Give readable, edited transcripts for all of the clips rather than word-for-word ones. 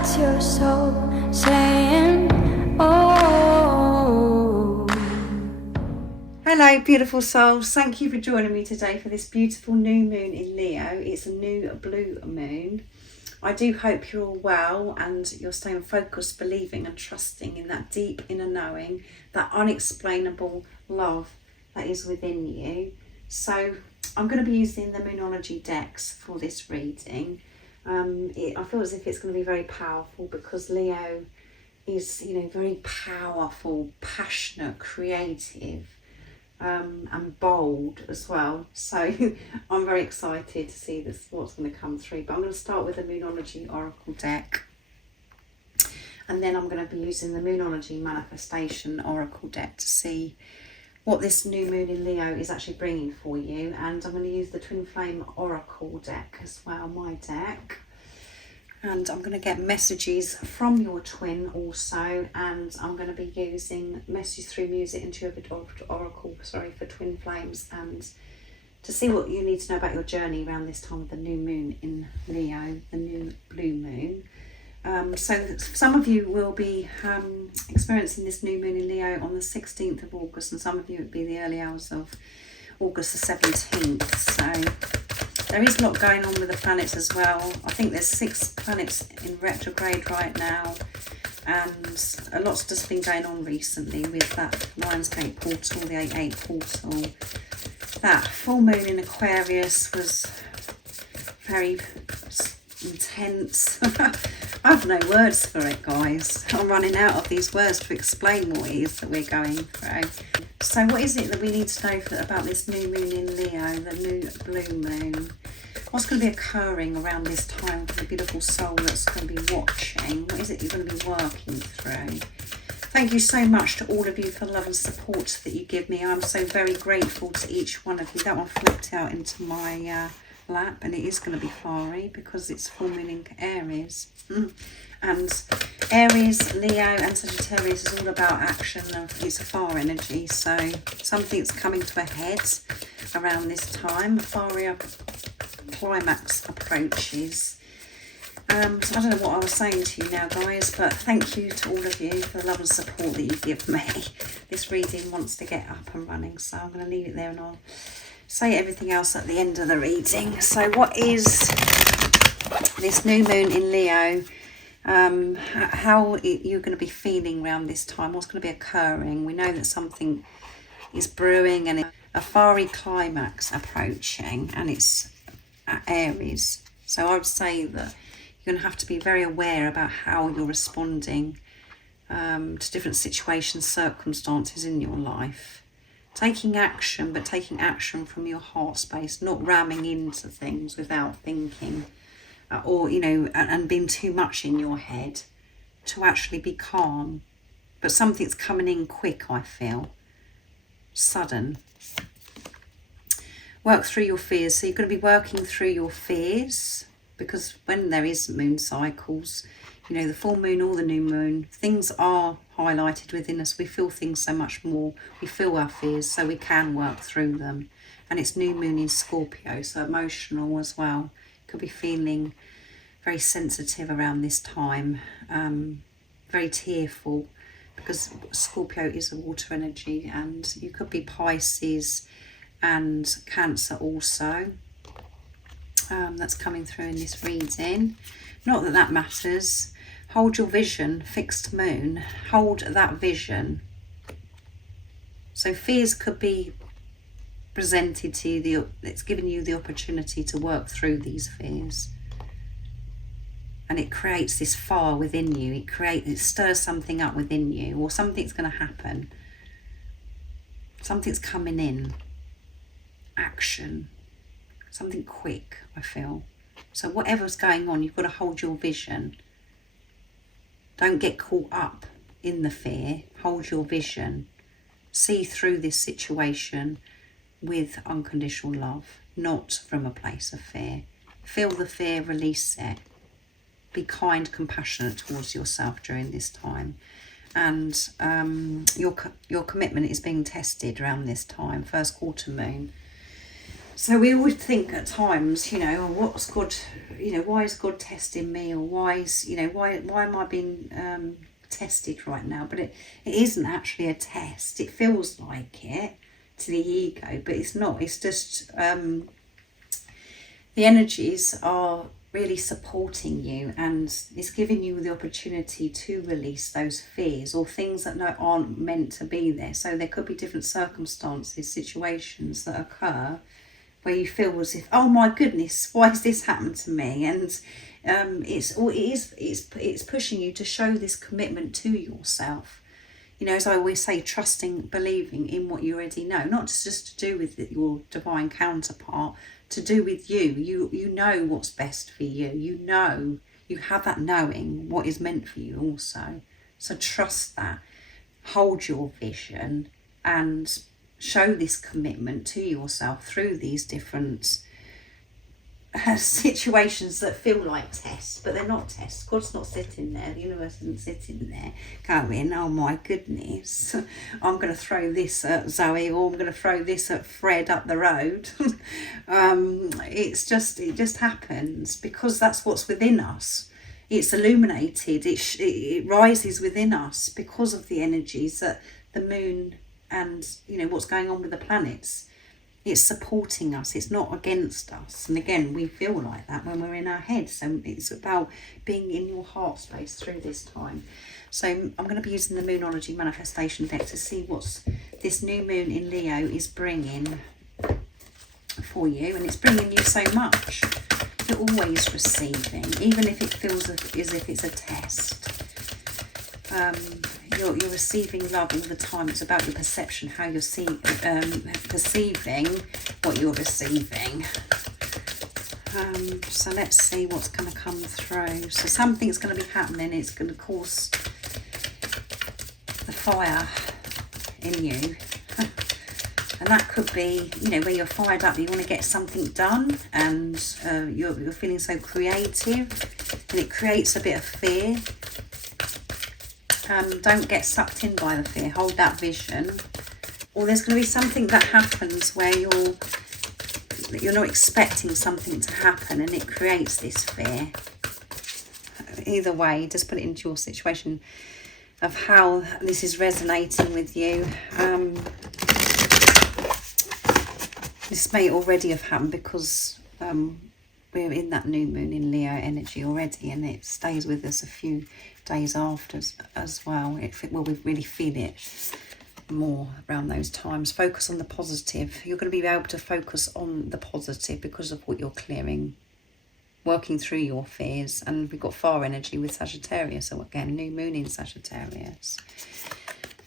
That's your soul saying, oh. Hello beautiful souls, thank you for joining me today for this beautiful new moon in Leo. It's a new blue moon. I do hope you're all well and you're staying focused, believing and trusting in that deep inner knowing, that unexplainable love that is within you. So I'm going to be using the Moonology decks for this reading. I feel as if it's going to be very powerful because Leo is, very powerful, passionate, creative, and bold as well. So I'm very excited to see what's going to come through. But I'm going to start with the Moonology Oracle deck. And then I'm going to be using the Moonology Manifestation Oracle deck to see what this new moon in Leo is actually bringing for you. And I'm going to use the Twin Flame Oracle deck as well, my deck. And I'm going to get messages from your twin also. And I'm going to be using Message Through Music Intuitive Oracle, for Twin Flames. And to see what you need to know about your journey around this time of the new moon in Leo, the new blue moon. So some of you will be experiencing this new moon in Leo on the 16th of August, and some of you it will be the early hours of August the 17th. So there is a lot going on with the planets as well. I think there's 6 planets in retrograde right now, and a lot's just been going on recently with that Lionsgate portal, the 8-8 portal. That full moon in Aquarius was very intense. I have no words for it, guys. I'm running out of these words to explain what it is that we're going through. So what is it that we need to know about this new moon in Leo, the new blue moon? What's going to be occurring around this time for the beautiful soul that's going to be watching? What is it you're going to be working through? Thank you so much to all of you for the love and support that you give me. I'm so very grateful to each one of you. That one flipped out into my lap, and it is going to be fiery because it's full moon in Aries. And Aries, Leo and Sagittarius is all about action. It's a fire energy, so something's coming to a head around this time. A fiery climax approaches. So I don't know what I was saying to you now, guys, but thank you to all of you for the love and support that you give me. This reading wants to get up and running, so I'm going to leave it there and I'll say everything else at the end of the reading. So what is this new moon in Leo? How you're going to be feeling around this time? What's going to be occurring? We know that something is brewing and a fiery climax approaching, and it's at Aries. So I would say that you're going to have to be very aware about how you're responding to different situations, circumstances in your life. Taking action, but taking action from your heart space, not ramming into things without thinking, or, and being too much in your head, to actually be calm. But something's coming in quick, I feel. Sudden. Work through your fears. So you're going to be working through your fears, because when there is moon cycles, the full moon or the new moon, things are highlighted within us. We feel things so much more. We feel our fears, so we can work through them. And it's new moon in Scorpio, so emotional as well. Could be feeling very sensitive around this time, very tearful, because Scorpio is a water energy, and you could be Pisces and Cancer also. That's coming through in this reading. Not that that matters. Hold your vision, fixed moon. Hold that vision. So fears could be presented to you. It's given you the opportunity to work through these fears. And it creates this fire within you. It stirs something up within you, or something's going to happen. Something's coming in. Action. Something quick, I feel. So whatever's going on, you've got to hold your vision. Don't get caught up in the fear. Hold your vision. See through this situation with unconditional love, not from a place of fear. Feel the fear, release it. Be kind, compassionate towards yourself during this time. And your commitment is being tested around this time, first quarter moon. So we always think at times, you know, what's God, you know, why is God testing me, or why is, you know, why am I being tested right now? But it isn't actually a test. It feels like it to the ego, but it's not. It's just the energies are really supporting you, and it's giving you the opportunity to release those fears or things that aren't meant to be there. So there could be different circumstances, situations that occur where you feel as if, oh my goodness, why has this happened to me? And it's pushing you to show this commitment to yourself. You know, as I always say, trusting, believing in what you already know, not just to do with your divine counterpart, to do with you. You know what's best for you. You know, you have that knowing what is meant for you also. So trust that, hold your vision, and show this commitment to yourself through these different situations that feel like tests, but they're not tests. God's not sitting there, the universe isn't sitting there going, oh my goodness, I'm going to throw this at Zoe, or I'm going to throw this at Fred up the road. It just happens because that's what's within us. It's illuminated, it rises within us because of the energies that the moon and, you know, what's going on with the planets. It's supporting us, it's not against us. And again, we feel like that when we're in our head. So it's about being in your heart space through this time. So I'm going to be using the Moonology Manifestation deck to see what this new moon in Leo is bringing for you. And it's bringing you so much. You're always receiving, even if it feels as if it's a test. You're receiving love all the time. It's about your perception, how you're perceiving what you're receiving. So let's see what's going to come through. So something's going to be happening. It's going to cause the fire in you. And that could be, you know, where you're fired up, you want to get something done, and you're feeling so creative, and it creates a bit of fear. Don't get sucked in by the fear. Hold that vision. Or there's going to be something that happens where you're not expecting something to happen, and it creates this fear. Either way, just put it into your situation of how this is resonating with you. This may already have happened because we're in that new moon in Leo energy already, and it stays with us a few days after as well. We really feel it more around those times. Focus on the positive. You're going to be able to focus on the positive because of what you're clearing, working through your fears. And we've got fire energy with Sagittarius, so again, new moon in Sagittarius.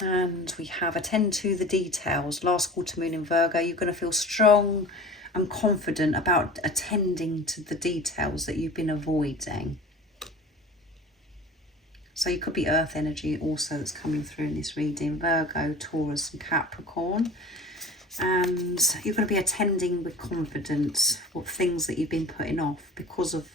And we have attend to the details. Last quarter moon in Virgo. You're going to feel strong and confident about attending to the details that you've been avoiding. So you could be earth energy also that's coming through in this reading. Virgo, Taurus and Capricorn. And you're going to be attending with confidence what things that you've been putting off because of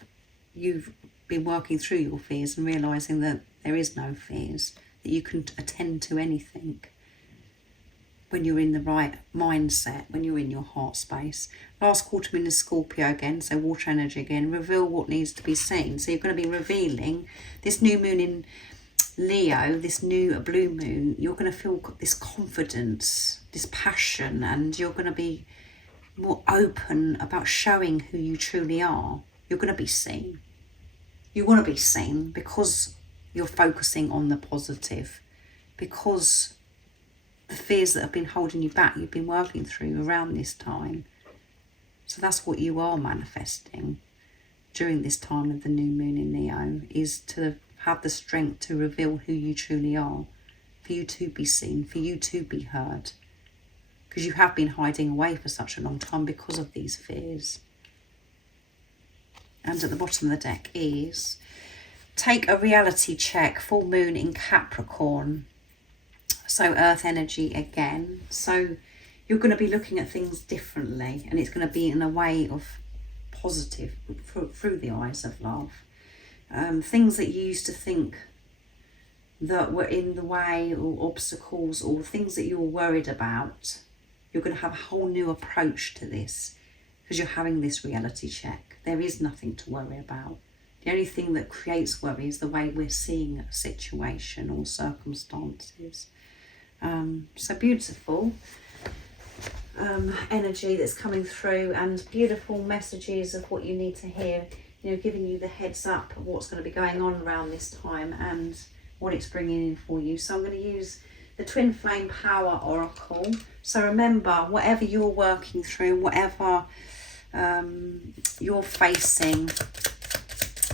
you've been working through your fears and realising that there is no fears, that you can attend to anything when you're in the right mindset, when you're in your heart space. Last quarter moon is Scorpio again, so water energy again. Reveal what needs to be seen. So you're going to be revealing this new moon in Leo, this new blue moon. You're going to feel this confidence, this passion, and you're going to be more open about showing who you truly are. You're going to be seen. You want to be seen because you're focusing on the positive, because the fears that have been holding you back, you've been working through around this time. So that's what you are manifesting during this time of the new moon in Leo, is to have the strength to reveal who you truly are, for you to be seen, for you to be heard. Because you have been hiding away for such a long time because of these fears. And at the bottom of the deck is take a reality check, full moon in Capricorn. So earth energy again. So you're going to be looking at things differently, and it's going to be in a way of positive through the eyes of love. Things that you used to think that were in the way, or obstacles, or things that you were worried about, you're going to have a whole new approach to this. because you're having this reality check. There is nothing to worry about. The only thing that creates worry is the way we're seeing a situation or circumstances. So beautiful energy that's coming through, and beautiful messages of what you need to hear, you know, giving you the heads up of what's going to be going on around this time and what it's bringing in for you. So I'm going to use the Twin Flame Power Oracle. So remember, whatever you're working through, whatever you're facing,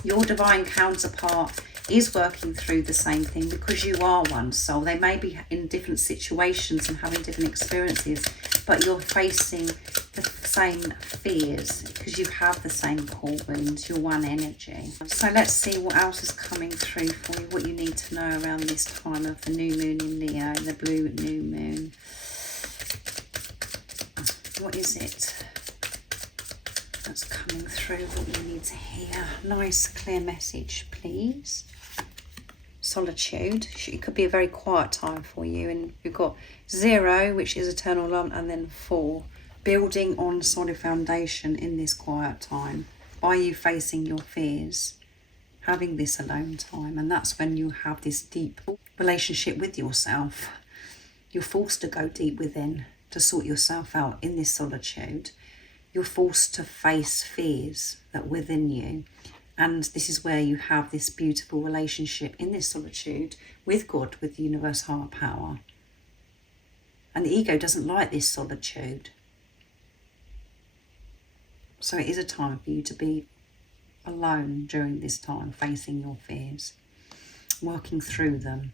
your divine counterpart is working through the same thing, because you are one soul. They may be in different situations and having different experiences, but you're facing the same fears because you have the same core wounds. You're one energy. So let's see what else is coming through for you, what you need to know around this time of the new moon in Leo, the blue new moon. What is it that's coming through, what you need to hear? Nice clear message, please. Solitude. It could be a very quiet time for you, and we've got 0, which is eternal love, and then 4, building on solid foundation in this quiet time by you facing your fears, having this alone time. And that's when you have this deep relationship with yourself. You're forced to go deep within to sort yourself out in this solitude. You're forced to face fears that are within you. And this is where you have this beautiful relationship in this solitude with God, with the universe higher power. And the ego doesn't like this solitude. So it is a time for you to be alone during this time, facing your fears, working through them.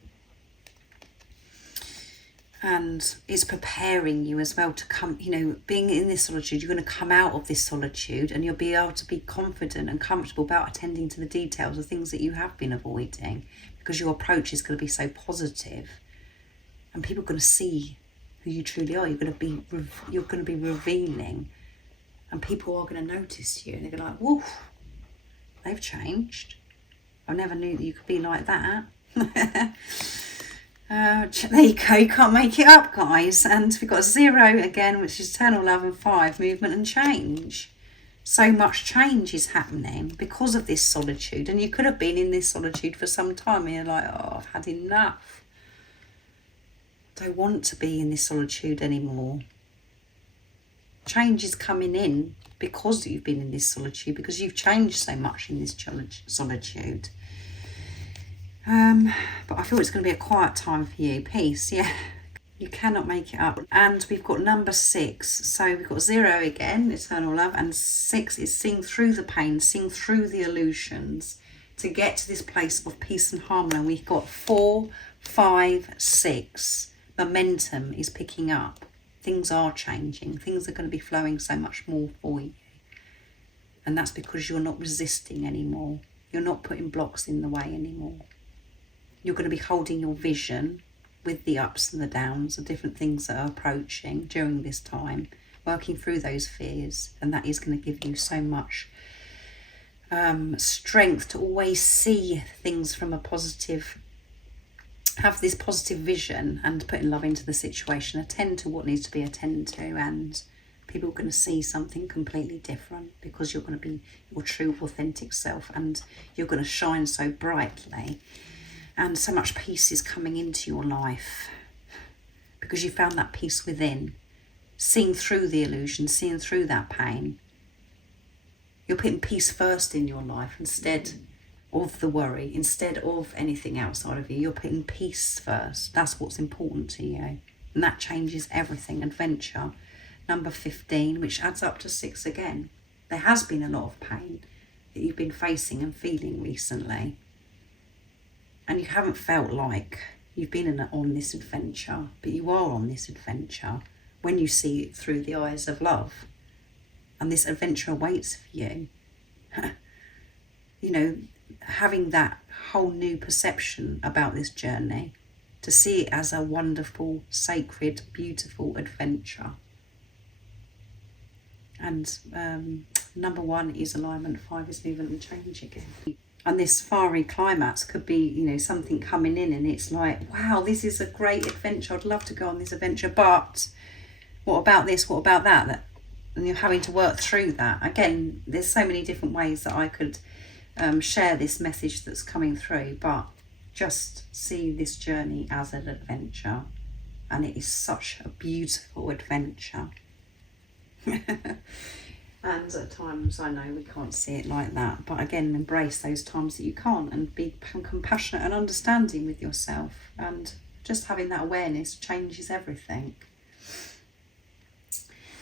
And it's preparing you as well to come, you know, being in this solitude, you're going to come out of this solitude and you'll be able to be confident and comfortable about attending to the details of things that you have been avoiding, because your approach is going to be so positive and people are going to see who you truly are. You're going to be revealing, and people are going to notice you and they're going to be like, woof, they've changed. I never knew that you could be like that. There you go, you can't make it up, guys. And we've got 0 again, which is eternal love, and 5, movement and change. So much change is happening because of this solitude. And you could have been in this solitude for some time and you're like, oh, I've had enough. I don't want to be in this solitude anymore. Change is coming in because you've been in this solitude, because you've changed so much in this solitude. But I feel it's going to be a quiet time for you. Peace, yeah. You cannot make it up. And we've got number 6. So we've got 0 again, eternal love, and 6 is seeing through the pain, seeing through the illusions to get to this place of peace and harmony. And we've got 4, 5, 6. Momentum is picking up. Things are changing. Things are going to be flowing so much more for you. And that's because you're not resisting anymore. You're not putting blocks in the way anymore. You're going to be holding your vision with the ups and the downs of different things that are approaching during this time, working through those fears. And that is going to give you so much strength to always see things from a positive, have this positive vision and putting love into the situation, attend to what needs to be attended to, and people are going to see something completely different because you're going to be your true authentic self and you're going to shine so brightly. And so much peace is coming into your life because you found that peace within, seeing through the illusion, seeing through that pain. You're putting peace first in your life instead of the worry, instead of anything outside of you. You're putting peace first. That's what's important to you. And that changes everything. Adventure. Number 15, which adds up to 6 again. There has been a lot of pain that you've been facing and feeling recently. And you haven't felt like you've been on this adventure, but you are on this adventure when you see it through the eyes of love. And this adventure awaits for you. You know, having that whole new perception about this journey, to see it as a wonderful, sacred, beautiful adventure. And number 1 is alignment, 5 is movement and change again. And this fiery climax could be, you know, something coming in and it's like, wow, this is a great adventure. I'd love to go on this adventure, but what about this? What about that? and you're having to work through that. Again, there's so many different ways that I could share this message that's coming through, but just see this journey as an adventure, and it is such a beautiful adventure. And at times I know we can't see it like that, but again, embrace those times that you can't, and be compassionate and understanding with yourself, and just having that awareness changes everything.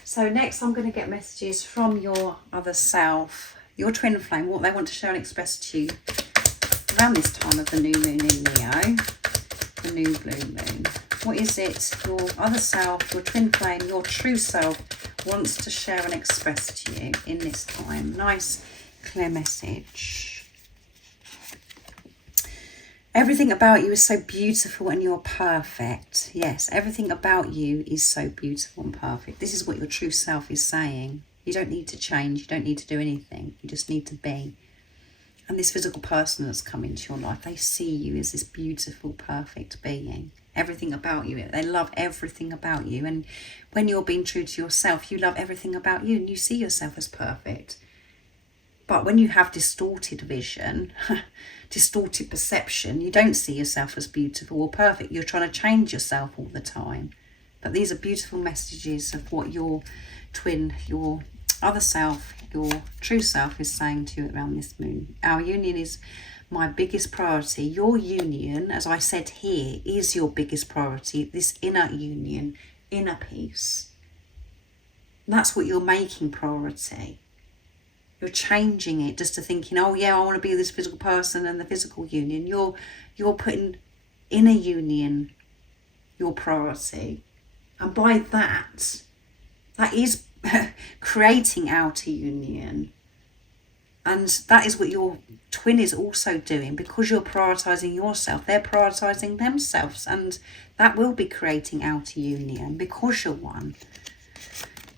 So next I'm going to get messages from your other self, your twin flame, what they want to share and express to you around this time of the new moon in Leo, the new blue moon. What is it your other self, your twin flame, your true self wants to share and express to you in this time? Nice, clear message. Everything about you is so beautiful and you're perfect. Yes, everything about you is so beautiful and perfect. This is what your true self is saying. You don't need to change. You don't need to do anything. You just need to be. And this physical person that's come into your life, they see you as this beautiful, perfect being. Everything about you, they love everything about you. And when you're being true to yourself, you love everything about you and you see yourself as perfect. But when you have distorted vision, distorted perception, you don't see yourself as beautiful or perfect. You're trying to change yourself all the time. But these are beautiful messages of what your twin, your other self, your true self is saying to you around this moon. Our union is my biggest priority. Your union, as I said here, is your biggest priority. This inner union, inner peace. That's what you're making priority. You're changing it just to thinking, oh yeah, I want to be this physical person and the physical union. You're putting inner union your priority. And by that is creating outer union. And that is what your twin is also doing, because you're prioritising yourself. They're prioritising themselves, and that will be creating outer union because you're one.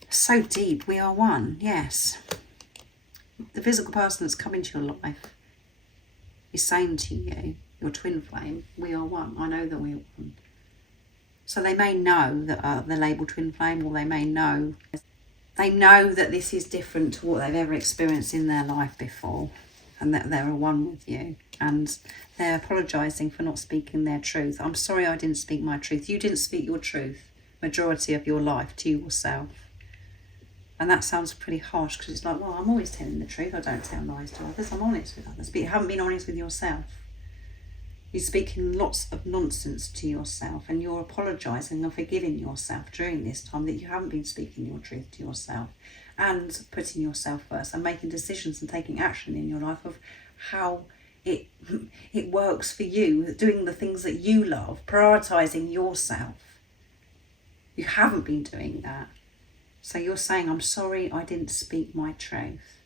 So deep, we are one, yes. The physical person that's come into your life is saying to you, your twin flame, we are one. I know that we are one. So they may know that they're labelled twin flame, or they know that this is different to what they've ever experienced in their life before, and that they're one with you. And they're apologising for not speaking their truth. I'm sorry I didn't speak my truth. You didn't speak your truth majority of your life to yourself. And that sounds pretty harsh, because it's like, well, I'm always telling the truth. I don't tell lies to others. I'm honest with others. But you haven't been honest with yourself. You're speaking lots of nonsense to yourself, and you're apologising and forgiving yourself during this time that you haven't been speaking your truth to yourself, and putting yourself first and making decisions and taking action in your life of how it works for you, doing the things that you love, prioritising yourself. You haven't been doing that. So you're saying, I'm sorry I didn't speak my truth.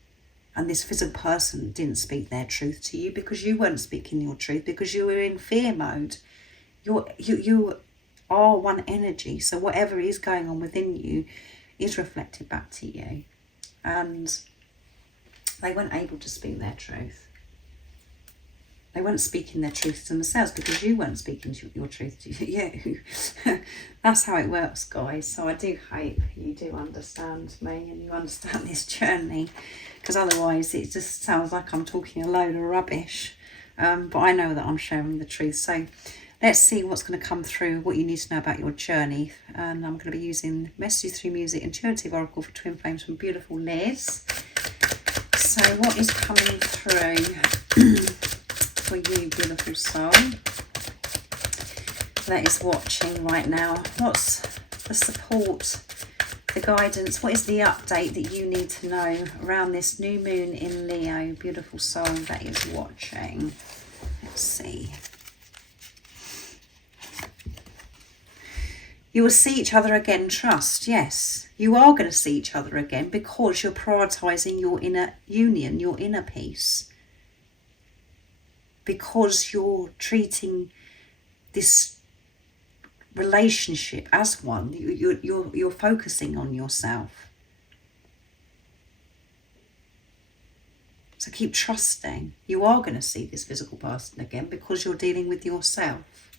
And this physical person didn't speak their truth to you because you weren't speaking your truth, because you were in fear mode. You are one energy. So whatever is going on within you is reflected back to you. And they weren't able to speak their truth. They weren't speaking their truth to themselves because you weren't speaking your truth to you. That's how it works, guys. So I do hope you do understand me and you understand this journey, because otherwise it just sounds like I'm talking a load of rubbish. But I know that I'm sharing the truth. So let's see what's going to come through, what you need to know about your journey. And I'm going to be using Messages Through Music Intuitive Oracle for Twin Flames from beautiful Liz. So what is coming through for you, beautiful soul, that is watching right now? What's the support, the guidance? What is the update that you need to know around this new moon in Leo, beautiful soul that is watching? Let's see. You will see each other again. Trust. Yes, you are going to see each other again, because you're prioritising your inner union, your inner peace. Because you're treating this relationship as one. You're focusing on yourself. So keep trusting. You are going to see this physical person again, because you're dealing with yourself.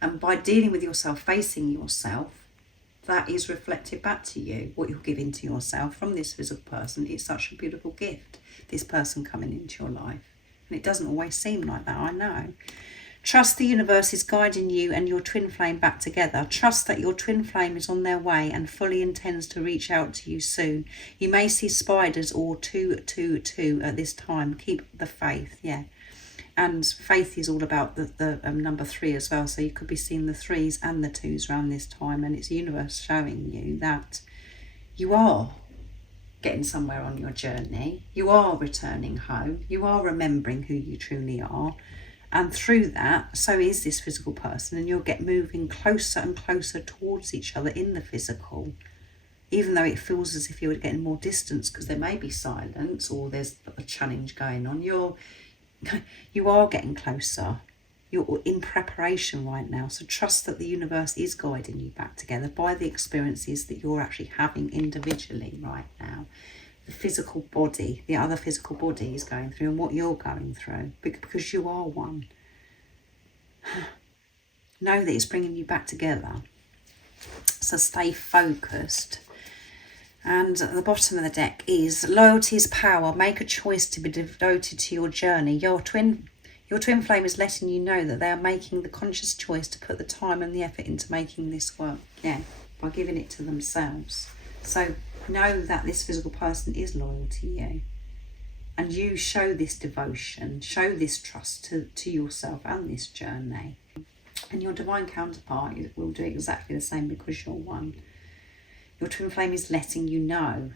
And by dealing with yourself, facing yourself, that is reflected back to you. What you're giving to yourself from this physical person is such a beautiful gift, this person coming into your life. And it doesn't always seem like that, I know. Trust the universe is guiding you and your twin flame back together. Trust that your twin flame is on their way and fully intends to reach out to you soon. You may see spiders or 222 at this time. Keep the faith, yeah. And faith is all about the number 3 as well. So you could be seeing the 3s and the 2s around this time. And it's the universe showing you that you are getting somewhere on your journey. You are returning home. You are remembering who you truly are. And through that, so is this physical person, and you'll get moving closer and closer towards each other in the physical, even though it feels as if you're getting more distance because there may be silence or there's a challenge going on. You are getting closer. You're in preparation right now. So trust that the universe is guiding you back together by the experiences that you're actually having individually right now. The physical body, the other physical body is going through, and what you're going through, because you are one. Know that it's bringing you back together. So stay focused. And at the bottom of the deck is loyalty is power. Make a choice to be devoted to your journey. Your twin flame is letting you know that they are making the conscious choice to put the time and the effort into making this work. Yeah, by giving it to themselves. So know that this physical person is loyal to you, and you show this devotion, show this trust to yourself and this journey. And your divine counterpart will do exactly the same because you're one. Your twin flame is letting you know.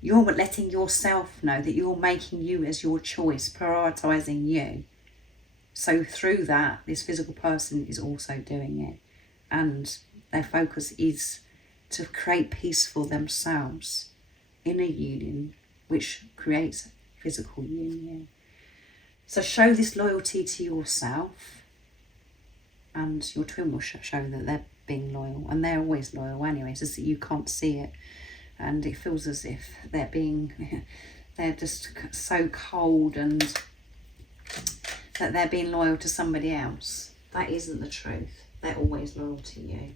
You're letting yourself know that you're making you as your choice, prioritising you. So through that, this physical person is also doing it. And their focus is to create peace for themselves in a union, which creates physical union. So show this loyalty to yourself, and your twin will show that they're being loyal, and they're always loyal anyway. It's just that you can't see it, and it feels as if they're just so cold, and that they're being loyal to somebody else. That isn't the truth. They're always loyal to you.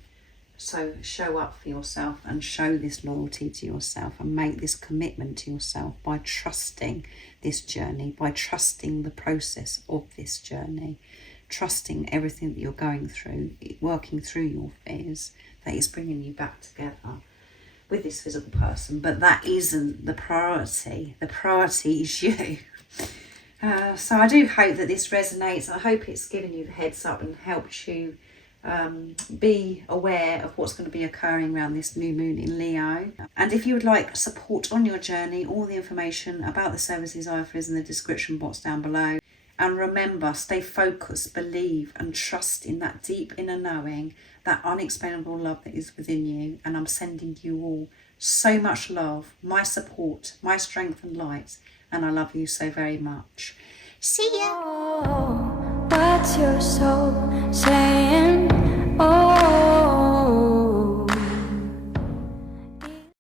So show up for yourself and show this loyalty to yourself, and make this commitment to yourself by trusting this journey, by trusting the process of this journey, trusting everything that you're going through, working through your fears, that is bringing you back together with this physical person. But that isn't the priority. The priority is you. So I do hope that this resonates. I hope it's given you the heads up and helped you be aware of what's going to be occurring around this new moon in Leo. And if you would like support on your journey, all the information about the services I offer is in the description box down below. And remember, stay focused, believe and trust in that deep inner knowing, that unexplainable love that is within you. And I'm sending you all so much love, my support, my strength and light, and I love you so very much. See ya! Oh, what's your soul saying?